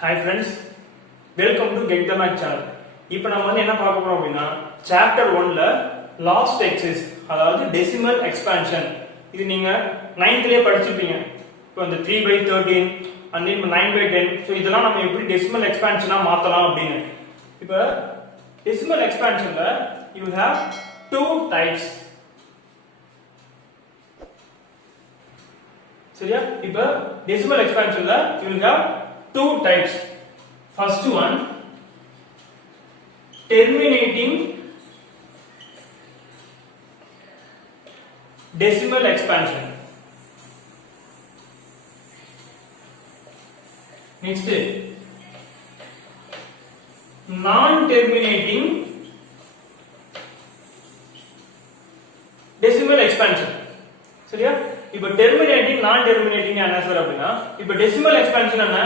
Hi friends, welcome to Get the Math channel. இப்போ நம்ம என்ன பார்க்க போறோம் அப்படினா chapter 1ல last exercise அதாவது decimal expansion. இது நீங்க 9th லயே படிச்சிருப்பீங்க. இப்போ அந்த 3/13 and then 9/10. சோ இதெல்லாம் நம்ம எப்படி decimal expansion-ஆ மாத்தலாம் அப்படினு. இப்போ decimal expansion-ல you have two types. சரியா? இப்போ decimal expansion-ல you will have two types. First one, terminating decimal expansion. Next, non-terminating decimal expansion. சரியா? இப்போ terminating non-terminating என்ன சார் அப்படினா இப்போ decimal expansion என்ன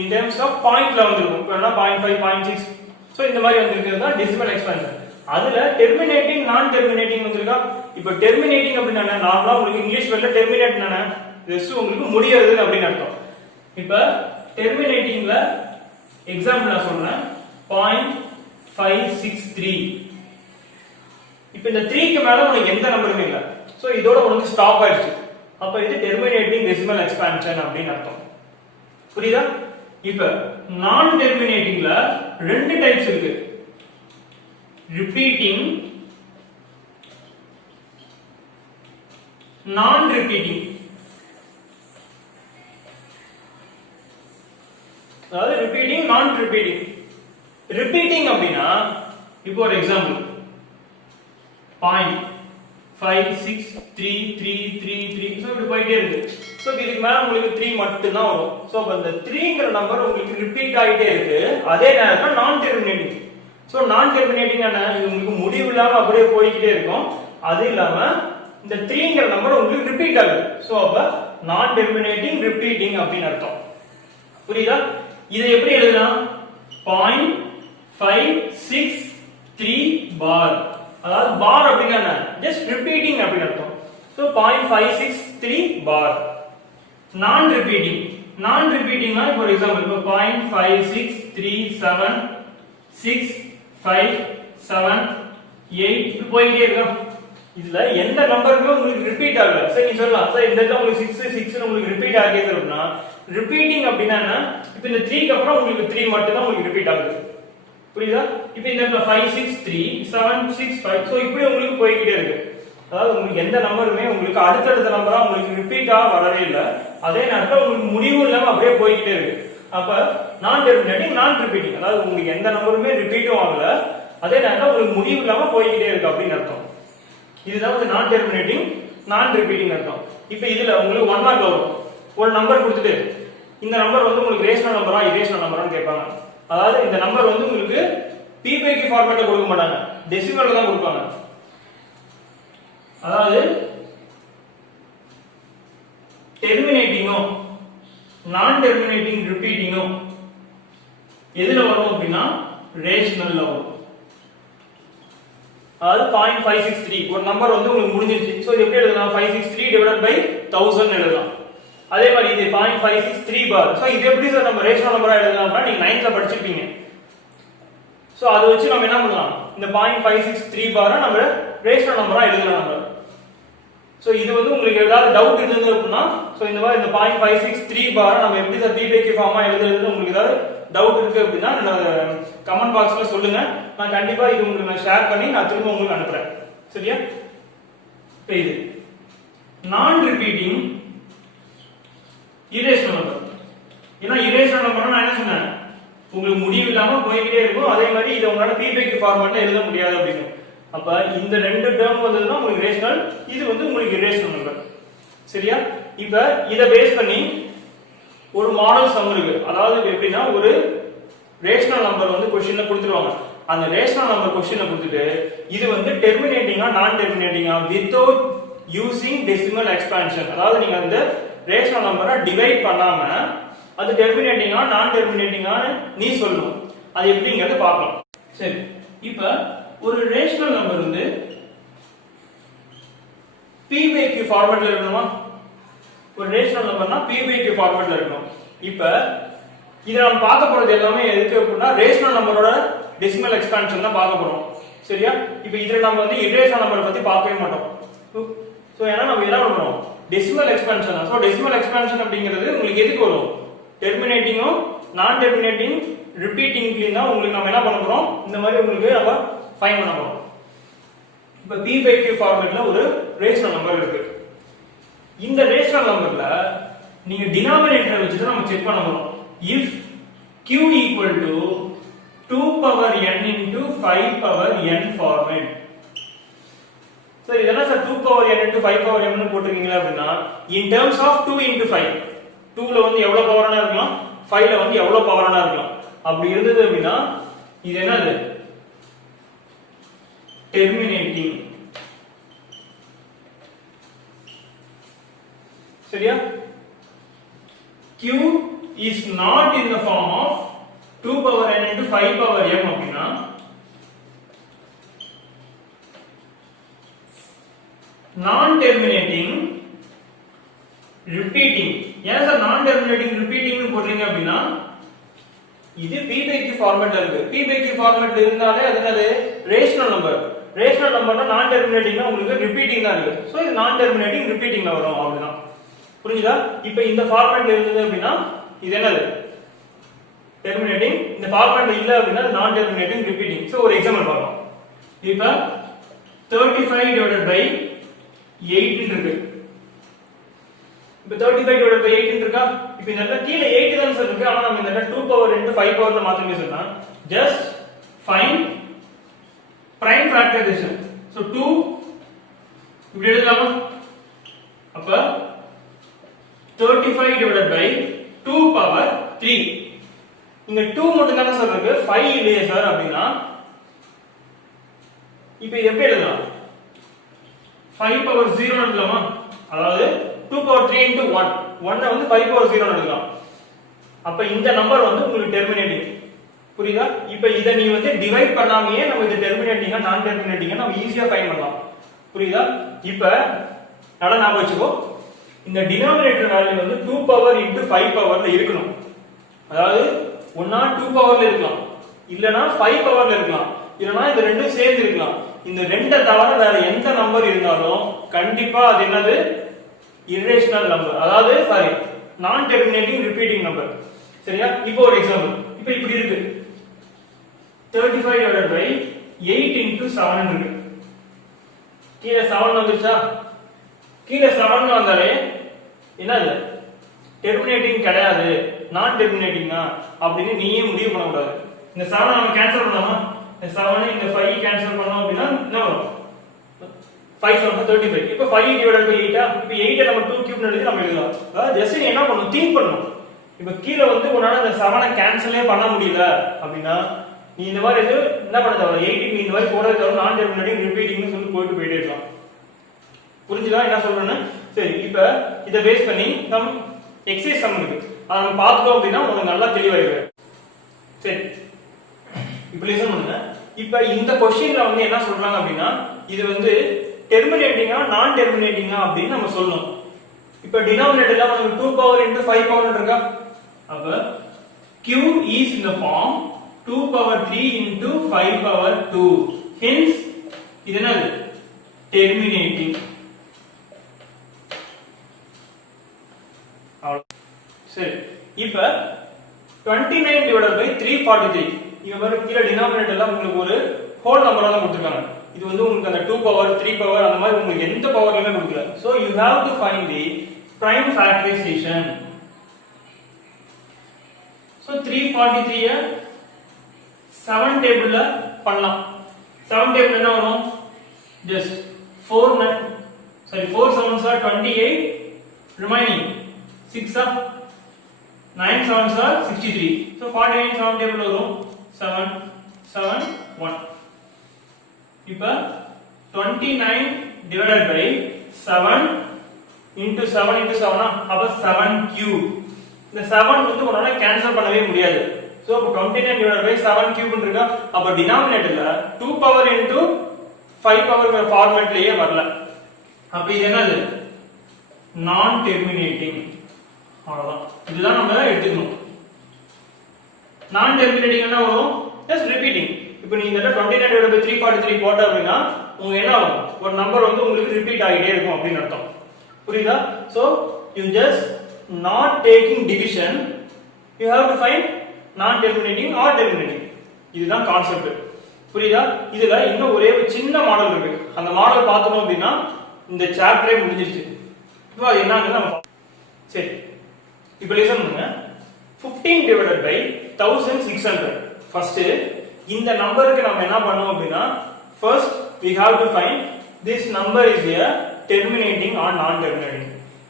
in terms of பாயிண்ட்ல வந்திருக்கும். இப்போ என்ன 0.5 0.6 சோ இந்த மாதிரி வந்திருக்கிறது தான் decimal expansion. அதுல terminating non-terminating வந்திருக்கா. இப்போ terminating அப்படினா என்ன நார்மலா உங்களுக்கு இங்கிலீஷ் வேர்ட்ல terminate என்ன this உங்களுக்கு முடியறது அப்படினு அர்த்தம். இப்போ terminatingல எக்ஸாம்பிள் நான் சொல்றேன் 0.563. இப்போ இந்த 3 க்கு மேல உங்களுக்கு எந்த நம்பருமே இல்ல. சோ இதோட உங்களுக்கு ஸ்டாப் ஆயிடுச்சு. அப்ப இது terminating decimal expansion அப்படினு அர்த்தம். புரியுதா? இப்ப நான் டெர்மினேட்டிங்ல ரெண்டு டைப்ஸ் இருக்கு. ரிப்பீட்டிங், நான் ரிப்பீட்டிங். அதாவது ரிப்பீட்டிங், நான் ரிப்பீட்டிங். ரிப்பீட்டிங் அப்படினா இப்போ ஒரு எக்ஸாம்பிள் 0.56333 சோ இப்படி போயிட்டே இருக்கு. சோ இதுக்கு மேல உங்களுக்கு 3 மட்டும் தான் வரும். சோ அப்ப இந்த 3ங்கற நம்பர் உங்களுக்கு ரிப்பீட் ஆயிட்டே இருக்கு. அதே நேரத்துல நான் டெர்மினேட்டிங். சோ நான் டெர்மினேட்டிங் என்ன இது உங்களுக்கு முடிவு இல்லாம அப்படியே போயிட்டே இருக்கும். அது இல்லாம இந்த 3ங்கற நம்பர் உங்களுக்கு ரிப்பீட் ஆகுது. சோ அப்ப நான் டெர்மினேட்டிங் ரிப்பீட்டிங் அப்படினு அர்த்தம். புரியுதா? இதை எப்படி எழுதலாம்? 0.563 பார். அதாவது பார் அப்படினா என்ன just repeating அப்படினு அர்த்தம். சோ 0.563 பார். நான் ரிப்பீட்டிங் னா இப்போ ஒரு எக்ஸாம்பிள் இப்போ 0.5637657 இப்படி போயிட்டே இருக்கா. இதுல எந்த நம்பருமே உங்களுக்கு ரிப்பீட் ஆகல. சரி நீ சொல்லலாம் சார் இந்த இடத்துல உங்களுக்கு 6 னு உங்களுக்கு ரிப்பீட் ஆகவே இருக்குன்னா ரிப்பீட்டிங் அப்படினா என்ன இப்போ இந்த 3 க்கு அப்புறம் உங்களுக்கு 3 மட்டும் தான் உங்களுக்கு ரிப்பீட் ஆகுது. புரியுதா? இப்போ இந்த இடத்துல 563 765 சோ இப்படி உங்களுக்கு போயிட்டே இருக்கு. அதாவது உங்களுக்கு எந்த நம்பருமே உங்களுக்கு அடுத்தடுத்த நம்பரா உங்களுக்கு ரிப்பீட்டா வரவே இல்ல. அதே நேரத்துல உங்களுக்கு முடிவு இல்லாம அப்படியே போயிட்டே இருக்கு. அப்ப நான் டெர்மினேட்டிங் நான் ரிப்பீட்டிங். அதாவது உங்களுக்கு எந்த நம்பருமே ரிப்பீட்டும் ஆகல. அதே நேரத்துல உங்களுக்கு முடிவு இல்லாம போயிட்டே இருக்கு அப்படின்னு அர்த்தம். இதுதான் வந்து நான் டெர்மினேட்டிங் நான் ரிப்பீட்டிங் அர்த்தம். இப்போ இதுல உங்களுக்கு 1 மார்க் வரும். ஒரு நம்பர் கொடுத்துட்டு இந்த நம்பர் வந்து உங்களுக்கு ரேஷனல் நம்பரா இரேஷனல் நம்பரான்னு கேட்பாங்க. அதாவது இந்த நம்பர் வந்து உங்களுக்கு p/q ஃபார்மட்ல கொடுக்க மாட்டாங்க. டெசிமல்ல தான் கொடுப்பாங்க. அதாவது டெர்மினேட்டிங்கோ நான் டெர்மினேட்டிங் ரிப்பீட்டிங்கோ எதுல வரும் அப்படினா ரேஷனல்ல வரும். அதாவது 0.563 ஒரு நம்பர் வந்து உங்களுக்கு முடிஞ்சிருச்சு. சோ இது எப்படி எழுதலாம் 563 divided by 1000 எழுதலாம். அதே மாதிரி இது 0.563 பார். சோ இது எப்படி சார் நம்ம ரேஷனல் நம்பரா எழுதலாம்னா நீங்க 9th ல படிச்சிருப்பீங்க. சோ அதை வச்சு நம்ம என்ன பண்ணலாம் இந்த 0.563 பாரை நம்ம ரேஷனல் நம்பரா எழுதலாம் நம்ம. சோ இது வந்து உங்களுக்கு ஏதாவது டவுட் இருந்தது அப்படினா சோ இந்த மாதிரி இந்த 0.563 பாரை நம்ம எப்படி சார் p/q ஃபார்மா எழுதுறதுன்னு உங்களுக்கு ஏதாவது டவுட் இருக்கு அப்படினா கமெண்ட் பாக்ஸ்ல சொல்லுங்க. நான் கண்டிப்பா இது உங்களுக்கு நான் ஷேர் பண்ணி நான் திரும்ப உங்களுக்கு அனுப்புறேன். சரியா? இப்போ இது நான் ரிப்பீட்டிங் இரேஷனல் நம்பர். ஏன்னா இரேஷனல் நம்பர்னா நான் என்ன சொன்னேன் உங்களுக்கு முடிவு இல்லாம போயிட்டே இருக்கும். அதே மாதிரி இத உங்களால p/q ஃபார்மட்ல எழுத முடியாது அப்படின்னு. அப்ப இந்த ரெண்டு டேர்ம் வந்ததுன்னா உங்களுக்கு ரேஷனல், இது வந்து உங்களுக்கு இரேஷனல் நம்பர். சரியா? இப்ப இத பேஸ் பண்ணி ஒரு மாடல் சம் இருக்கு. அதாவது எப்படின்னா ஒரு ரேஷனல் நம்பர் வந்து क्वेश्चनல கொடுத்துருவாங்க. அந்த ரேஷனல் நம்பர் क्वेश्चनல கொடுத்துட்டு இது வந்து டெர்மினேட்டிங்கா நான் டெர்மினேட்டிங்கா வித்அவுட் யூசிங் டெசிமல் எக்ஸ்பான்ஷன். அதாவது நீங்க அந்த ரேஷனல் நம்பரை டிவைட் பண்ணாம அது டெர்மினேட்டிங்கா நான் டெர்மினேட்டிங்கான்னு நீ சொல்லணும். அது எப்படிங்கறத பார்க்கலாம். சரி, இப்ப ஒரு ரேஷனல் நம்பர் வந்து p/q ஃபார்மட்ல இருக்கணுமா? ஒரு ரேஷனல் நம்பர்னா p/q ஃபார்மட்ல இருக்கணும். இப்ப இத நம்ம பார்க்க போறது எல்லாமே எதுக்கு அப்படினா ரேஷனல் நம்பரோட டெசிமல் எக்ஸ்பான்ஷன் தான் பார்க்க போறோம். சரியா? இப்போ இதுல நம்ம வந்து irrational நம்பர் பத்தி பார்க்கவே மாட்டோம். சோ ஏன்னா நம்ம என்ன பண்றோம்? Decimal expansion. So decimal expansion அப்படிங்கிறது உங்களுக்கு எதுக்கு வரும்? டெர்மினேட்டிங்கும் நான் டெர்மினேட்டிங் ரிப்பீட்டிங்லயும் தான் உங்களுக்கு நம்ம என்ன பண்ண போறோம்? இந்த மாதிரி உங்களுக்கு நம்ம ஃபைண்ட் பண்ண போறோம். இப்போ p/q ஃபார்மட்ல ஒரு ரேஷனல் நம்பர் இருக்கு. இந்த ரேஷனல் நம்பர்ல நீங்க டினாமினேட்டரை வச்சு தான் நம்ம செக் பண்ண போறோம். if q equal to 2 power n into 5 power n format. சரி இதெல்லாம் sir 2 power n into 5 power n னு போட்டுருக்கீங்களா அப்படின்னா in terms of 2 into 5 2ல வந்து எவ்வளவு பவரானா இருக்கலாம் 5ல வந்து எவ்வளவு பவரானா இருக்கலாம் அப்படி இருந்தது அப்படின்னா இது என்னது terminating. சரியா? q is not in the form of 2 power n into 5 power m அப்படினா நான் டெர்மினேட்டிங் ரிப்பீட்டிங். ஏன் சார் நான் டெர்மினேட்டிங் ரிப்பீட்டிங் னு போடுறீங்க அப்படினா இது p/q ஃபார்மட்ல இருக்கு. p/q ஃபார்மட்ல இருந்தாலே அது என்னது ரேஷனல் நம்பர். ரேஷனல் நம்பர்னா நான் டெர்மினேட்டிங்னா உங்களுக்கு ரிப்பீட்டிங் தான் இருக்கு. சோ இது நான் டெர்மினேட்டிங் ரிப்பீட்டிங்ல வரும் அப்படினா புரியுதா? இப்போ இந்த ஃபார்மட்ல இருந்தது அப்படினா இது என்னது டெர்மினேட்டிங். இந்த ஃபார்மட்ல இல்ல அப்படினா நான் டெர்மினேட்டிங் ரிப்பீட்டிங். சோ ஒரு எக்ஸாம்பிள் பார்க்கலாம். இப்போ 35 divided by 8 இருக்கு. இப்போ 35 divided by 8 இருக்கா? இப்போ இந்த இடத்துல கீழ 8 தான் சார் இருக்கு. ஆனா நம்ம இந்த இடத்துல 2 power into 5 power ல மாத்தவே சொன்னா just find prime factorization. so 2 இப்படி எழுதலாமா? அப்ப 35 divided by 2 power 3. இங்க 2 மட்டும் தான சார் இருக்கு 5 இல்லையே சார் அப்படினா இப்போ எப்படி எழுதலாம் 5 power 0 னு எழுதலாமா? அதாவது 2 power 3 into 1 1 வந்து 5 power 0 னு எழுதலாம். அப்ப இந்த நம்பர் வந்து உங்களுக்கு டெர்மினேட்டிங். புரியுதா? இப்போ இத நீ வந்து டிவைட் பண்ணாமயே நம்ம இது டெர்மினேட்டிங்கா நான் டெர்மினேட்டிங்கா நம்ம ஈஸியா ஃபைண்ட் பண்ணலாம். புரியுதா? இப்போ நட ஞாபகம் வச்சுக்கோ. இந்த டினாமினேட்டர் வேல்யூ வந்து 2 power into 5 powerல இருக்கணும். அதாவது ஒண்ணா 2 powerல இருக்கலாம் இல்லனா 5 powerல இருக்கலாம் இல்லனா இந்த ரெண்டும் சேர்ந்து இருக்கலாம். இந்த ரெண்ட தவிர வேற எந்த நம்பர் இருந்தாலும் கண்டிப்பா அது என்னது irrational நம்பர். அதாவது சாரி நான் டெர்மினேட்டிங் ரிப்பீட்டிங் நம்பர். சரியா? இப்போ ஒரு எக்ஸாம்பிள். இப்போ இப்படி இருக்கு 35 divided by 8 into 7 இருக்கு. கீழ 7 வந்துச்சா? கீழ 7 வந்தாலே என்னது டெர்மினேட்டிங் கிடையாது நான் டெர்மினேட்டிங்கா அப்படின்னு நீயே முடிவு பண்ண கூடாது. இந்த 7 நம்ம கேன்சல் பண்ணலாமா? இந்த 7 இந்த 5 கேன்சல் பண்ணோம் அப்படினா என்ன வரும்? 5 7 35. இப்போ 5 divided by 8 இப்போ 8 நம்ம 2 cube னு எழுதி நம்ம எழுதலாம். அதாவது ஜஸ்ட் நீ என்ன பண்ணனும் திங்க் பண்ணனும். இப்போ கீழ வந்து உன்னால இந்த 7 கேன்சலே பண்ண முடியல அப்படினா நீ இந்த மாதிரி என்ன பண்ண தேவை 8 நீ இந்த மாதிரி போடவே தேவை நான் டெர்மினேட்டிங் ரிப்பீட்டிங்னு சொல்லி போயிட்டே இருக்கலாம். புரிஞ்சுதா என்ன சொல்றேன்னு? சரி இப்போ இத பேஸ் பண்ணி நம்ம எக்ஸர்சைஸ் சம் இருக்கு. அத நம்ம பார்த்தோம் அப்படினா உங்களுக்கு நல்லா தெளிவாயிடும். சரி இப்போ லிசன் பண்ணுங்க. இப்போ இந்த क्वेश्चनல வந்து என்ன சொல்றாங்க அப்படினா இது வந்து டெர்மினேட்டிங்கா நான் டெர்மினேட்டிங்கா அப்படின்னு நம்ம சொல்லணும். இப்போ டினாமினேட்டர்ல நமக்கு 2 power into 5 power இருக்கா? அப்ப q is in the form 2 power 3 into 5 power 2. hence இது என்னது terminating. சரி இப்போ 29 divided by 343. இங்க பாரு கீழ டினாமினேட்டர்ல உங்களுக்கு ஒரு ஹோல் நம்பரா தான் கொடுத்திருக்காங்க. இது வந்து உங்களுக்கு அந்த 2 power 3 power அந்த மாதிரி உங்களுக்கு எந்த பவர்லயுமே கொடுக்கல. so you have to find the prime factorization. so 343 ஐ 7 டேபிள்ல பண்ணலாம். 7 டேபிள் என்ன வரும்? just 4 7s are 28 remaining 6 are 9 7s are 63. so 49 7 table வரும் 7 7 1. இப்ப 29 divided by 7 into 7 into 7 அப்ப 7 cube. இந்த 7 வந்து உங்களால கேன்சல் பண்ணவே முடியாது. சோ அப்ப 29 divided by 7 cube ன்னு இருக்கா? அப்ப டினாமினேட்டர்ல 2 power into 5 power ஃபார்மட்லயே வரல. அப்ப இது என்னது? நான் டெர்மினேட்டிங். அவ்வளவுதான். இதுதான் நம்ம எடுத்துக்கணும். நான் டெர்மினேட்டிங் என்ன வரும் ஜஸ்ட் ரிப்பீட்டிங் இப்போ நீங்க இந்த 29/343 போட்ட அப்படினா உங்க என்ன ஆகும் ஒரு நம்பர் வந்து உங்களுக்கு ரிப்பீட் ஆகிட்டே இருக்கும் அப்படினு அர்த்தம் புரியுதா so you just not taking division you have to find non terminating or terminating இதுதான் கான்செப்ட் புரியுதா இதுல இன்னும் ஒரே ஒரு சின்ன மாடல் இருக்கு அந்த மாடல் பார்த்தோம் அப்படினா இந்த சாப்டரே முடிஞ்சிருச்சு இப்போ அது என்னன்னு நம்ம சரி இப்போ லிசன் பண்ணுங்க 15/1600 ஃபர்ஸ்ட் இந்த நம்பருக்கு நாம என்ன பண்ணனும் அப்படினா first we have to find this number is a terminating or non terminating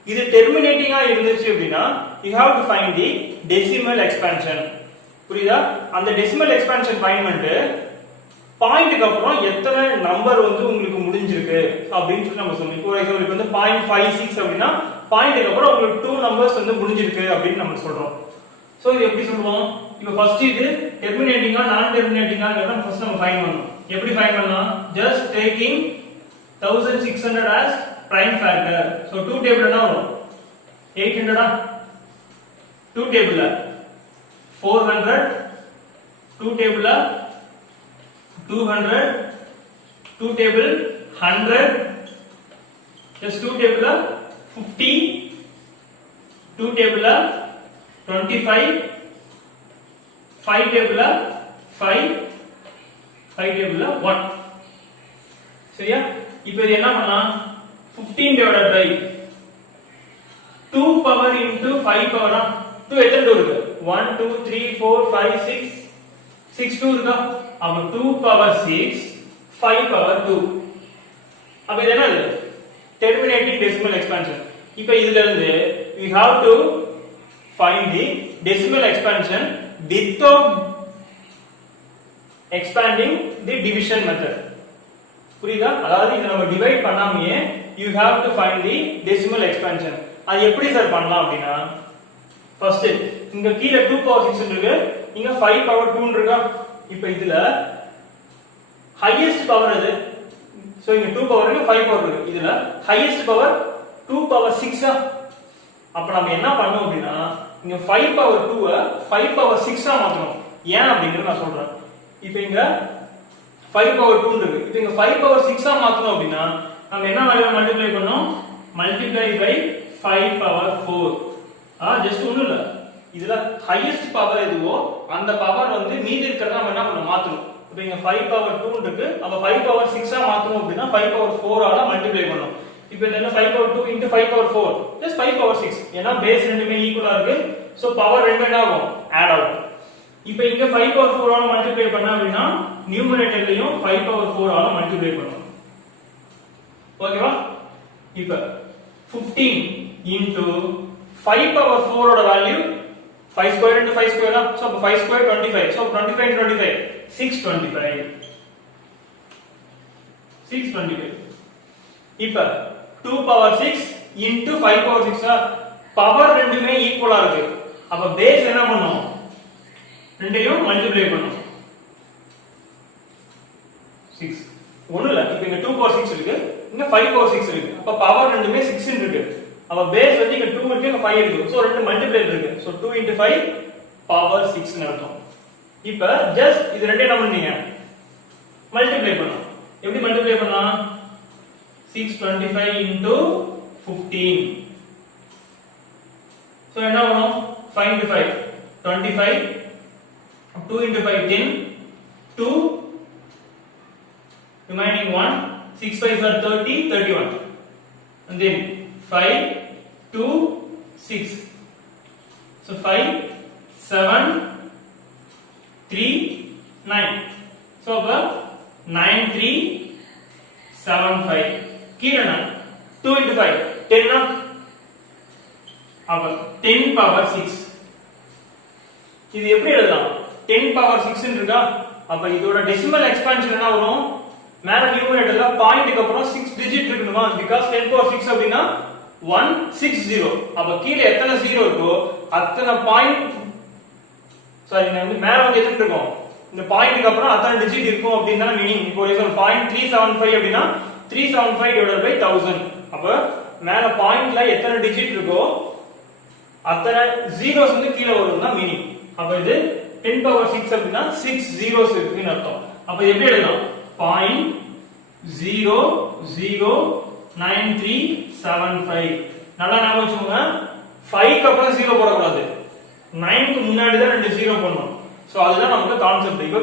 இது terminating ஆ இருந்துச்சு அப்படினா you have to find the decimal expansion புரியுதா அந்த decimal expansion ஃபைண்ட் பண்ணிட்டு பாயிண்ட்க்கு அப்புறம் எத்தனை நம்பர் வந்து உங்களுக்கு முடிஞ்சிருக்கு அப்படினு சொல்லி நம்ம சொல்றோம் இப்போ எக்ஸாம்பிள் வந்து 0.56 அப்படினா பாயிண்ட்க்கு அப்புறம் உங்களுக்கு 2 நம்பர்ஸ் வந்து முடிஞ்சிருக்கு அப்படினு நம்ம சொல்றோம் சோ இது எப்படி சொல்றோம் இப்போ ஃபர்ஸ்ட் இது டெர்மினேட்டிங்கா நான் டெர்மினேட்டிங்காங்கறத ஃபர்ஸ்ட் நம்ம ஃபைண்ட் பண்ணனும் எப்படி ஃபைண்ட் பண்ணலாம் just taking 1600 as prime factor so 2 table என்ன வரும் 800 ஆ 2 டேபிள்ல 400 2 டேபிள்ல 200 2 டேபிள் 100 just 2 டேபிள்ல 50 2 டேபிள்ல 25 5 டேபிள்ல 5 5 டேபிள்ல 1 சரியா இப்போ இது என்ன பண்ணலாம் 15 divided by 2 power into 5 power 2 எத்தனை 2 இருக்கு 1 2 3 4 5 6 6 2 இருக்கா அப்ப 2 power 6 5 power 2 அப்ப இது என்னது terminating decimal expansion இப்போ இதுல இருந்து we have to find the decimal expansion without expanding the division method புரியுதா அதாவது இத நம்ம divide பண்ணாமயே you have to find the decimal expansion அது எப்படி சார் பண்ணலாம் அப்படினா ஃபர்ஸ்ட் இங்க கீழ 2 power 6 இருக்கு இங்க 5 power 2 இருக்கா இப்போ இதுல highest power எது சோ இங்க 2 power இருக்கு 5 power இருக்கு இதுல highest power 2 power 6 அப்ப நாம என்ன பண்ணனும் அப்படினா இங்க 5 power 2 5 power 6 மாத்தணும் ஏன் அப்படிங்கறத நான் சொல்றேன் இப்போ இங்க 5 power 2 இருக்கு இப்போ இங்க 5 power 6 மாத்தணும் அப்படினா நாம என்ன வேல்யூ மல்டிப்ளை பண்ணனும் மல்டிப்ளை பை 5 power 4 ஜஸ்ட் ஒண்ணும் இல்ல இதுல ஹையஸ்ட் பவர் எதுவோ அந்த பவர் வந்து மீதி இருக்கறத நாம என்ன பண்ணனும் மாத்தணும் இப்போ இங்க 5 power 2 இருக்கு அப்ப 5 power 6 மாத்தணும் அப்படினா 5 power 4 ஆல மல்டிப்ளை பண்ணனும் இப்போ இந்த 5 power 2 into 5 power 4 just 5 power 6 ஏனா பேஸ் ரெண்டுமே ஈக்குவலா இருக்கு சோ பவர் ரெண்டு என்ன ஆகும் ஆட் ஆகும் இப்போ இங்க 5 power 4 ஆல மல்டிப்ளை பண்ணா அப்படினா நியூமரேட்டர்லயும் 5 power 4 ஆல மல்டிப்ளை பண்ணனும் ஓகேவா இப்போ 15 into 5 power 4 ஓட value 5 square into 5 square so 5 square 25 so 25 into 25 625 இப்போ 2 power 6 into 5 power 6 பவர் ரெண்டுமே ஈக்குவலா இருக்கு அப்ப பேஸ் என்ன பண்ணும் ரெண்டையும் மல்டிப்ளை பண்ணும் 6 ஒண்ணும் இல்ல இப்போ இங்க 2 power 6 இருக்கு இங்க 5 power 6 இருக்கு அப்ப பவர் ரெண்டுமே 6 இருக்கு அப்ப பேஸ் வந்து இங்க 2 இருக்கு இங்க 5 இருக்கு சோ ரெண்டு மல்டிப்ளை இருக்கு சோ 2 into 5 பவர் 6 ன்னு அர்த்தம் இப்போ ஜஸ்ட் இது ரெண்டே என்ன பண்ணீங்க மல்டிப்ளை பண்ணனும் எப்படி மல்டிப்ளை பண்ணலாம் 625 into 15 so என்ன வரும் 5 into 5 25 2 into 5 10 2 remaining 1 6 5 are 30 31 and then 5 2 6 so 5 7 3 9 so 9 3 7 5 கீழே 2 into 5 10 ना அப்ப 10 power 6 இது எப்படி எழுதலாம் 10 power 6 ன்னு இருக்கா அப்ப இதோட டெசிமல் எக்ஸ்பான்ஷன் என்ன வரும் மேல நியூமரேட்டர்ல பாயிண்ட்க்கு அப்புறம் 6 டிஜிட் இருக்கணுமா because 10 power 6 அப்படினா 160 அப்ப கீழ எத்தனை 0 இருக்கோ அத்தனை பாயிண்ட் சாரி நான் வந்து மேல வந்து எத்தனை இருக்கும் இந்த பாயிண்ட்க்கு அப்புறம் அத்தனை டிஜிட் இருக்கும் அப்படினா மீனிங் இப்போ ஒரு பாயிண்ட் 375 அப்படினா 375 divided by 1000 அப்ப மேல பாயிண்ட்ல எத்தனை டிஜிட் இருக்கோ அத்தனை zeros வந்து கீழ வரும்னா மீனிங் அப்ப இது 10 power 6 அப்படினா 6 zeros இருக்குன்னு அர்த்தம். அப்ப எப்படி எழுதலாம்? 0.009375. நல்லா ஞாபகம் வச்சுக்கோங்க. 5 க்கு அப்புறம் 0 போட கூடாது. 9 க்கு முன்னாடி தான் ரெண்டு 0 போடணும். சோ அதுதான் நமக்கு கான்செப்ட். இப்போ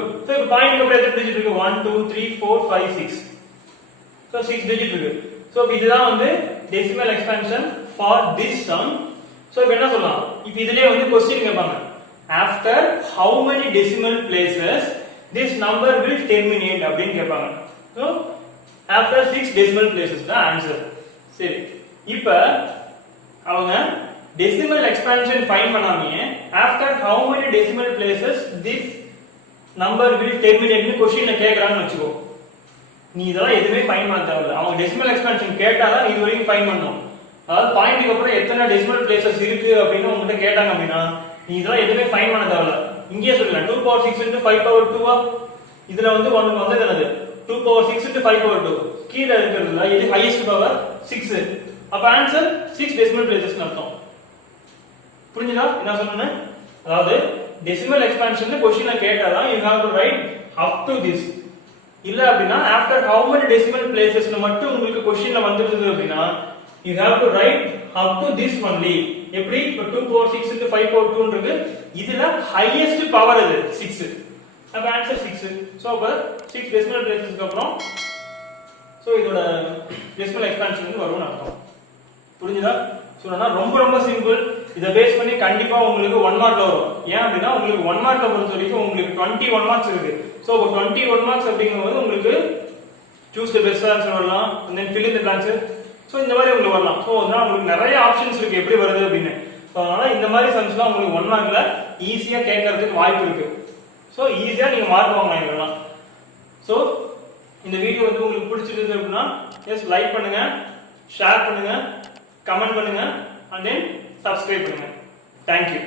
பாயிண்ட்க்கு அப்புறம் எத்தனை டிஜிட் இருக்கு? 1 2 3 4 5 6. சோ 6 டிஜிட் இருக்கு. சோ இதுதான் வந்து decimal expansion for this sum. So இப்போ என்ன சொல்லலாம்? இப்போ இதுலயே வந்து क्वेश्चन கேட்பாங்க. After how many decimal places this number will terminate அப்படினு கேட்பாங்க. சோ after 6 decimal places தான் ஆன்சர். சரி. இப்போ அவங்க decimal expansion find பண்ணாமயே after how many decimal places this number will terminate னு क्वेश्चன்ல கேக்குறாங்கன்னு வெச்சுக்கோ. நீ இதெல்லாம் எதுமே ஃபைண்ட் பண்ண தேவையில்ல. அவங்க டெசிமல் எக்ஸ்பான்ஷன் கேட்டாதான் இது வரைக்கும் ஃபைண்ட் பண்ணணும். அதாவது பாயிண்ட்க்கு அப்புறம் எத்தனை டெசிமல் பிளேसेस இருக்கு அப்படின்னு உங்ககிட்ட கேட்டாங்க அப்படினா நீ இதெல்லாம் எதுமே ஃபைண்ட் பண்ண தேவையில்ல. இங்கேயே சொல்லலாம் 2 power 6 into 5 power 2 இதுல வந்து ஒன்னு வந்து என்னது 2 power 6 into 5 power 2 கீழ இருக்குறதுல இது ஹையஸ்ட் பவர் 6. அப்ப ஆன்சர் 6 டெசிமல் பிளேसेस னு அர்த்தம். புரிஞ்சுதா என்ன சொன்னேன்? அதாவது டெசிமல் எக்ஸ்பான்ஷன் क्वेश्चनல கேட்டாதான் you have to write up to this. இல்ல அப்படினா after how many decimal places னு மட்டும் உங்களுக்கு क्वेश्चनல வந்துருது அப்படினா you have to write up to this only. எப்படி? இப்போ 2 power 6 into 5 power 2 இருக்கு. இதுல ஹையஸ்ட் பவர் இது 6. அப்ப ஆன்சர் 6. சோ அப்ப 6 டெசிமல் பிளேसेसக்கு அப்புறம் சோ இதோட டெசிமல் எக்ஸ்பான்ஷன் வரும்னு அர்த்தம். புரிஞ்சுதா? சொன்னா ரொம்ப ரொம்ப சிம்பிள். இத பேஸ் பண்ணி கண்டிப்பா உங்களுக்கு 1 மார்க் வரும். ஏன் அப்படினா உங்களுக்கு 1 மார்க்க பொறுத்த வரைக்கும் உங்களுக்கு 21 மார்க்ஸ் இருக்கு. சோ 21 மார்க்ஸ் அப்படிங்கும்போது உங்களுக்கு choose the best answer வரலாம் and then fill in the blanks. So இந்த மாதிரி உங்களுக்கு வரலாம். சோ அதனால உங்களுக்கு நிறைய ஆப்ஷன்ஸ் இருக்கு எப்படி வருது அப்படினு. சோ அதனால இந்த மாதிரி சம்ஸ்லாம் உங்களுக்கு 1 மார்க்ல ஈஸியா கேட்கிறதுக்கு வாய்ப்பு இருக்கு. சோ ஈஸியா நீங்க மார்க் வாங்கலாம் இதெல்லாம். சோ இந்த வீடியோ வந்து உங்களுக்கு பிடிச்சிருந்தது அப்படினா ஜஸ்ட் லைக் பண்ணுங்க, ஷேர் பண்ணுங்க, கமெண்ட் பண்ணுங்க and then subscribe பண்ணுங்க. Thank you.